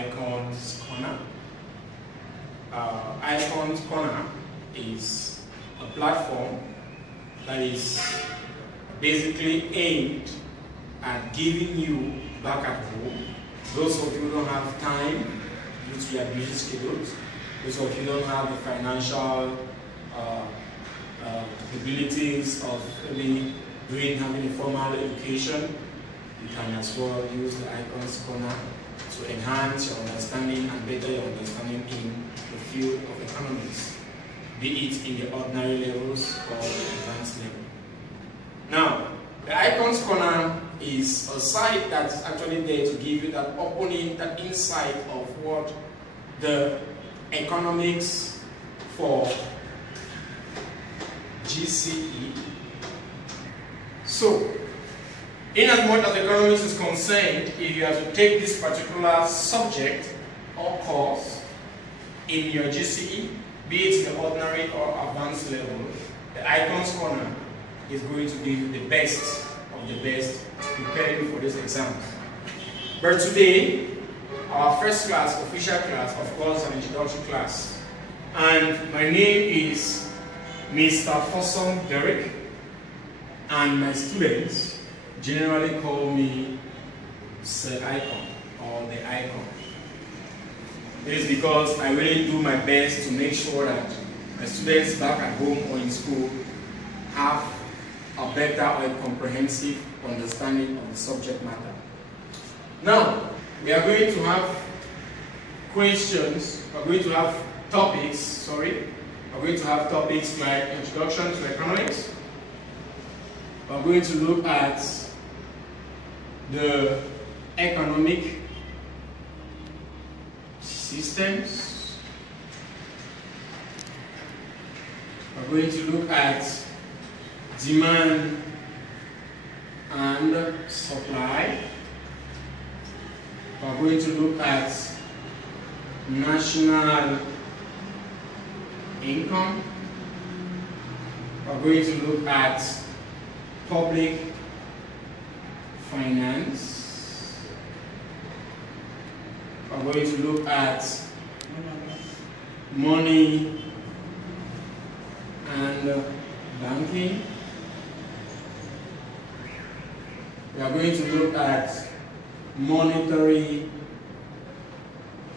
Icons Corner. Icons Corner is a platform that is basically aimed at giving you back at home. Those of you who don't have time due to your busy schedules, those of you who don't have the financial abilities of maybe having a formal education, you can as well use the Icons Corner to enhance your understanding and better your understanding in the field of economics, be it in the ordinary levels or the advanced level. Now, the Icons Corner is a site that's actually there to give you that opening, that insight of what the economics for GCE. So, in as much as economics is concerned, if you have to take this particular subject or course in your GCE, be it in the ordinary or advanced level, the Icons Corner is going to be the best of the best to prepare you for this exam. But today, our first class, official class, of course, an introductory class. And my name is Mr. Fossum Derek, and my students generally call me Sir Icon or the Icon. This is because I really do my best to make sure that my students back at home or in school have a better or a comprehensive understanding of the subject matter. Now, we are going to have questions, we are going to have topics, we are going to have topics like Introduction to Economics. We are going to look at the economic systems. We are going to look at demand and supply. We are going to look at national income. We are going to look at public finance. We are going to look at money and banking. We are going to look at monetary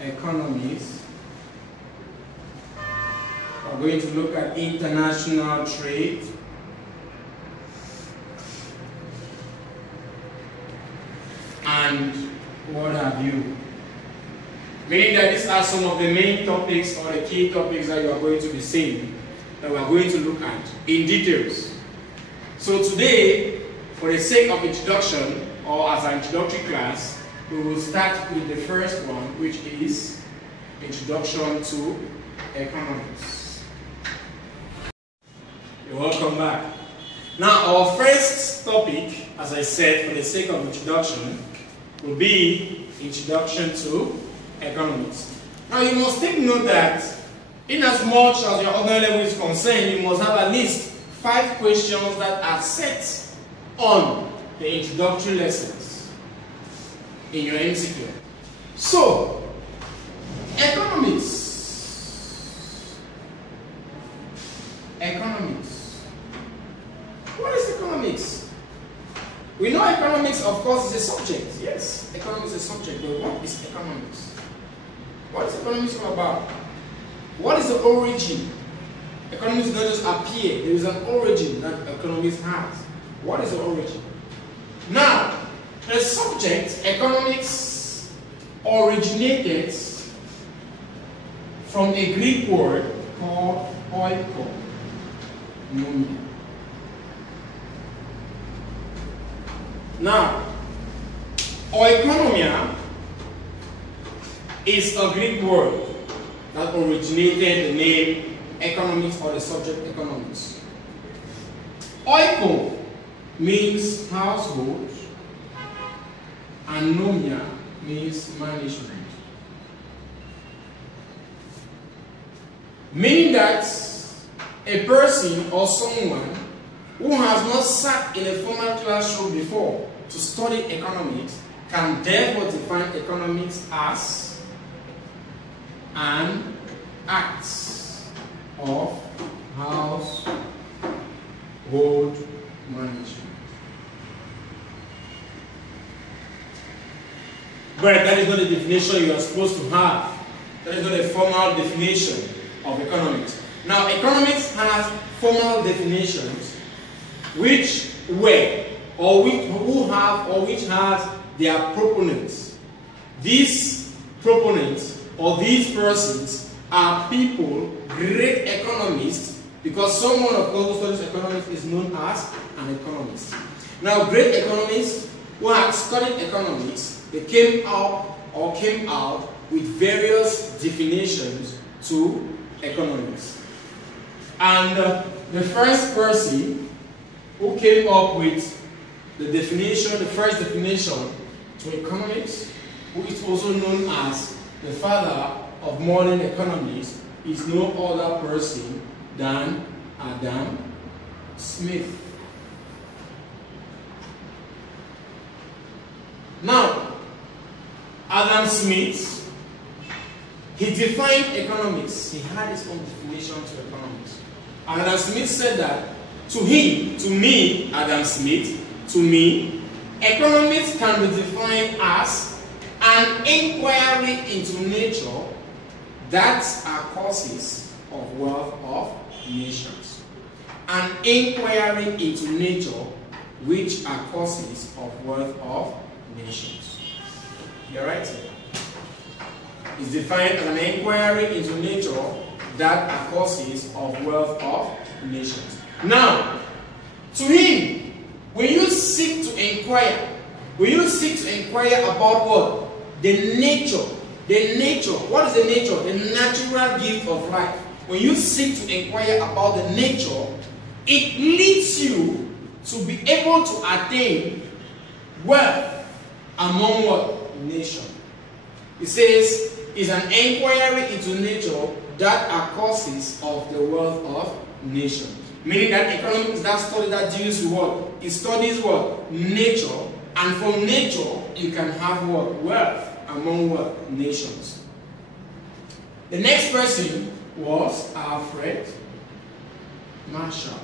economies. We are going to look at international trade. And what have you. Meaning that these are some of the main topics or the key topics that you are going to be seeing, that we are going to look at in details. So today, for the sake of introduction, or as an introductory class, we will start with the first one, which is Introduction to Economics. You're welcome back. Now, our first topic, as I said, for the sake of introduction, will be Introduction to Economics. Now, you must take note that in as much as your ordinary level is concerned, you must have at least 5 questions that are set on the introductory lessons in your MCQ. So, economics. Economics. What is economics? We know economics, of course, is a subject. Yes, economics is a subject, but what is economics? What is economics all about? What is the origin? Economics does not just appear. There is an origin that economics has. What is the origin? Now, the subject, economics, originated from a Greek word called oikonomia. Now, oikonomia is a Greek word that originated the name economics or the subject economics. Oiko means household and nomia means management. Meaning that a person or someone who has not sat in a formal classroom before to study economics can therefore define economics as and acts of household management. But that is not the definition you are supposed to have. That is not a formal definition of economics. Now, economics has formal definitions which has their proponents. These proponents or these persons are people, great economists, because someone of course who studies economics is known as an economist. Now, great economists who have studied economics, they came out with various definitions to economics. And the first person who came up with the first definition to economics, who is also known as the father of modern economics, is no other person than Adam Smith. Now, Adam Smith, he defined economics. He had his own definition to economics. And Adam Smith said that to me, Adam Smith, to me, economics can be defined as an inquiry into nature that are causes of wealth of nations. An inquiry into nature which are causes of wealth of nations. You're right? It's defined as an inquiry into nature that are causes of wealth of nations. Now, to him, when you seek to inquire about what? The nature. What is the nature? The natural gift of life. When you seek to inquire about the nature, it leads you to be able to attain wealth among what? Nation. It says, it's an inquiry into nature that are causes of the wealth of nations. Meaning that economics is that study that deals with what? It studies what? Nature. And from nature, you can have what? Wealth among what? Nations. The next person was Alfred Marshall.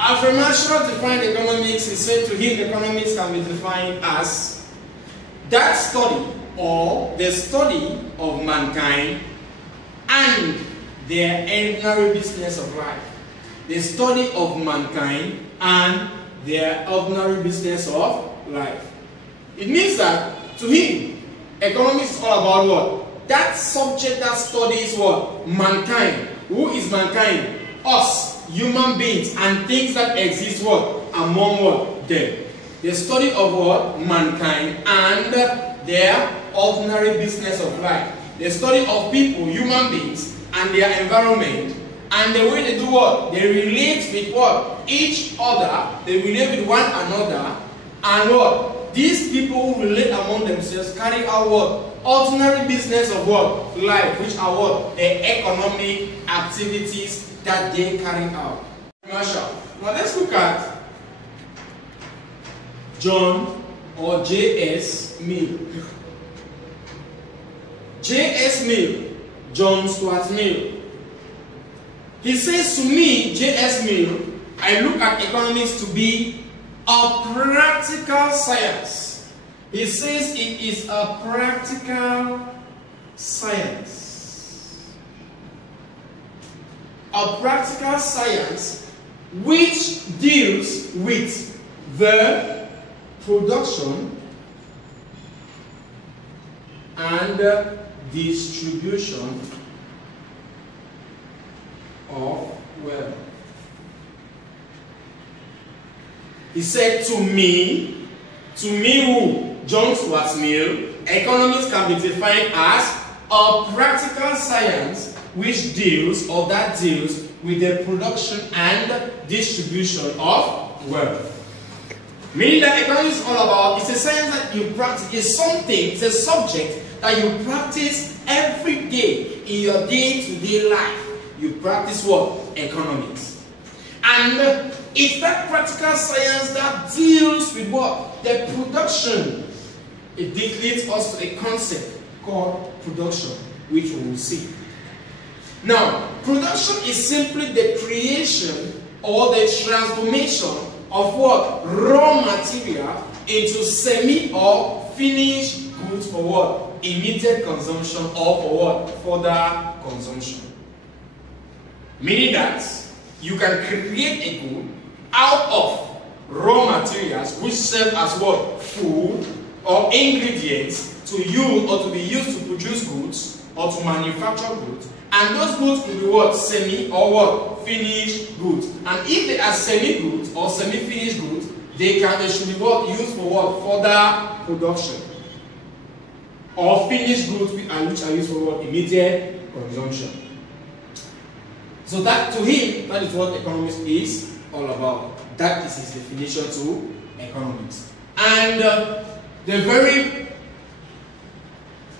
Alfred Marshall defined economics. He said to him, economics can be defined as that study or the study of mankind and their ordinary business of life. The study of mankind and their ordinary business of life. It means that to him, economics is all about what? That subject that studies what? Mankind. Who is mankind? Us, human beings, and things that exist what? Among what? Them. The study of what? Mankind and their ordinary business of life. The study of people, human beings, and their environment, and the way they do what? They relate with what? Each other. They relate with one another, and what? These people who relate among themselves carry out what? Ordinary business of what? Life, which are what? The economic activities that they carry out. Marshall. Now let's look at John or J.S. Mill. J.S. Mill, John Stuart Mill. He says to me, J.S. Mill, I look at economics to be a practical science. He says it is a practical science. A practical science which deals with the production and distribution of wealth. He said to me who? John Stuart Mill, economics can be defined as a practical science which deals with the production and distribution of wealth. Meaning that economics is all about, it's a science that you practice, it's a subject that you practice every day in your day-to-day life. You practice what? Economics. And it's that practical science that deals with what? The production it leads us to a concept called production, which we will see. Now, production is simply the creation or the transformation of what? Raw material into semi or finished goods for what? Immediate consumption or for what? Further consumption. Meaning that you can create a good out of raw materials which serve as what? Food or ingredients to use or to be used to produce goods or to manufacture goods. And those goods could be what? Semi or what? Finished goods. And if they are semi goods or semi-finished goods, they should be what? Used for what? Further production. Or finished goods which are used for what? Immediate consumption. So that to him, that is what economics is all about. That is his definition to economics. And the very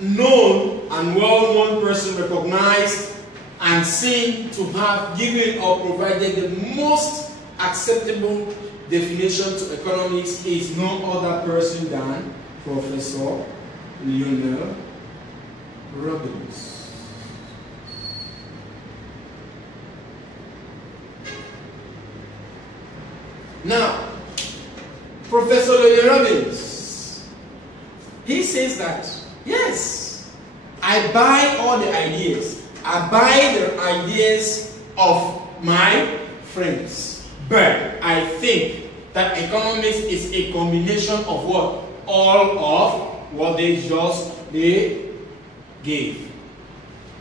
known and well-known person recognized and seen to have given or provided the most acceptable definition to economics is no other person than Prof.Leonel Robbins. Now, Professor Leonel Robbins, he says that, yes, I buy all the ideas. I buy the ideas of my friends. But I think that economics is a combination of what? All of what they gave.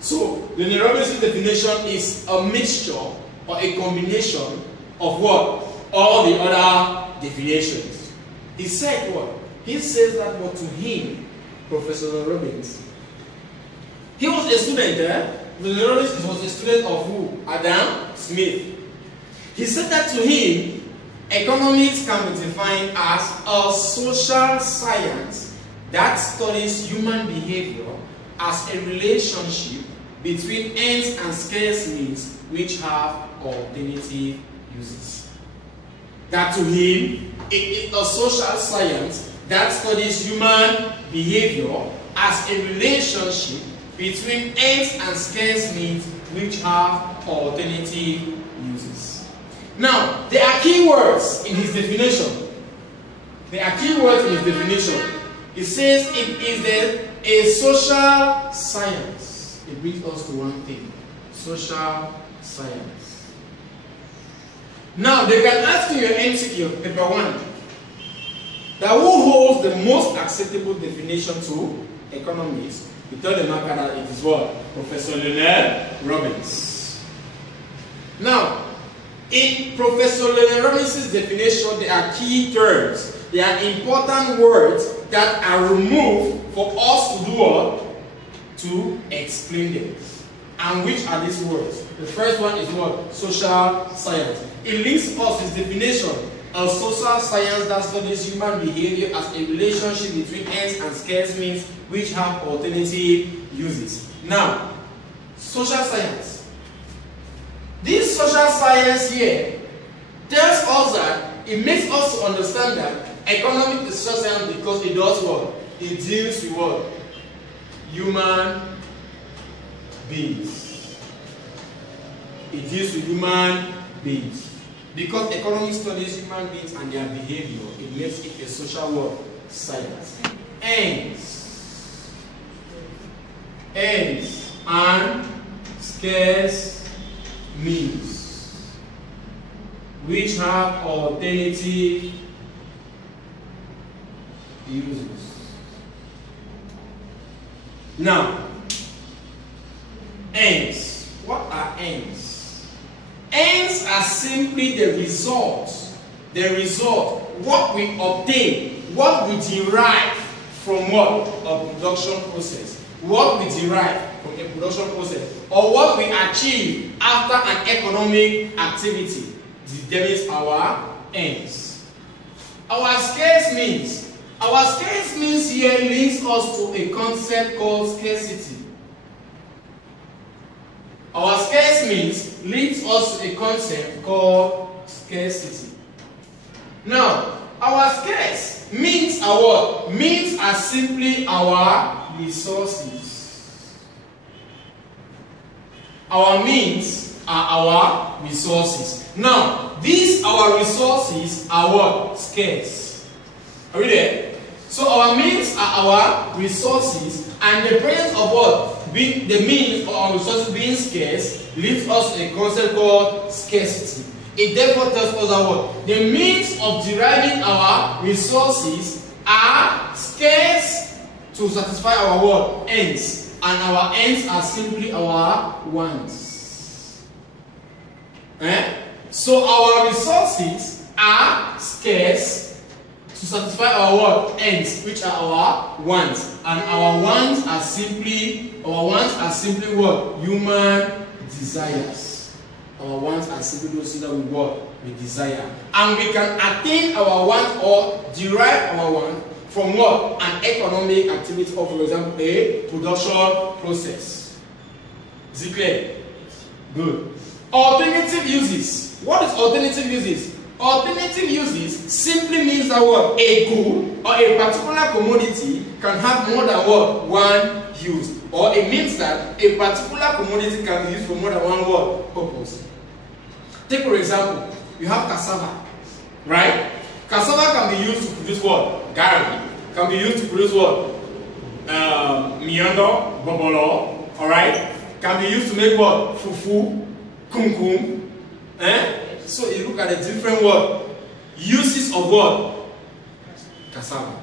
So, Leonel Robbins' definition is a mixture or a combination of what? All the other definitions. He said what? He says that what to him, Professor Robbins, he was a student there. Leonel Robbins was a student of who? Adam Smith. He said that to him, economics can be defined as a social science that studies human behavior as a relationship between ends and scarce means which have alternative uses. That to him, it is a social science that studies human behavior as a relationship between ends and scarce means which have alternative uses. Now, there are key words in his definition. There are key words in his definition. He says it is a social science. It brings us to one thing. Social science. Now, they can ask you your MCQ, paper 1, that who holds the most acceptable definition to economics? You tell the marker that it is what? Professor Leonel Robbins. Now, in Professor Leonel Robbins' definition, there are key terms. There are important words that are removed for us to do what? To explain them. And which are these words? The first one is what? Social science. It links us his definition of social science that studies human behavior as a relationship between ends and scarce means which have alternative uses. Now, social science. This social science here tells us that it makes us to understand that economic is social science because it does what? It deals with what? Human beings. It deals with human beings. Because economics studies human beings and their behavior, it makes it a social work science. Ends and scarce means which have alternative uses. Now, ends. What are ends? Ends are simply the result, what we obtain, what we derive from what? A production process. What we derive from a production process, or what we achieve after an economic activity determines our ends. Our scarce means here links us to a concept called scarcity. Our scarce means leads us to a concept called scarcity. Now, our scarce Means are what? Means are simply our resources. Our means are our resources. Now, these our resources are what? Scarce. Are we there? So our means are our resources, and the presence of what? The means or our resources being scarce leads us to a concept called scarcity. It therefore tells us that what? The means of deriving our resources are scarce to satisfy our what? Ends. And our ends are simply our wants. So our resources are scarce to satisfy our what? Ends, which are our wants. And our wants are simply what? Human desires. Our wants are simply those things that we desire. And we can attain our want or derive our want from what? An economic activity, or for example, a production process. Is it clear? Good. Alternative uses. What is alternative uses? Alternative uses simply means that what? A good or a particular commodity can have more than what? One use. Or it means that a particular commodity can be used for more than one what? Purpose. Take for example, you have cassava, right? Cassava can be used to produce what? Gari. Can be used to produce what? Miando, bobolo, alright? Can be used to make what? Fufu, kumkum. So you look at the different what? Uses of what? Cassava.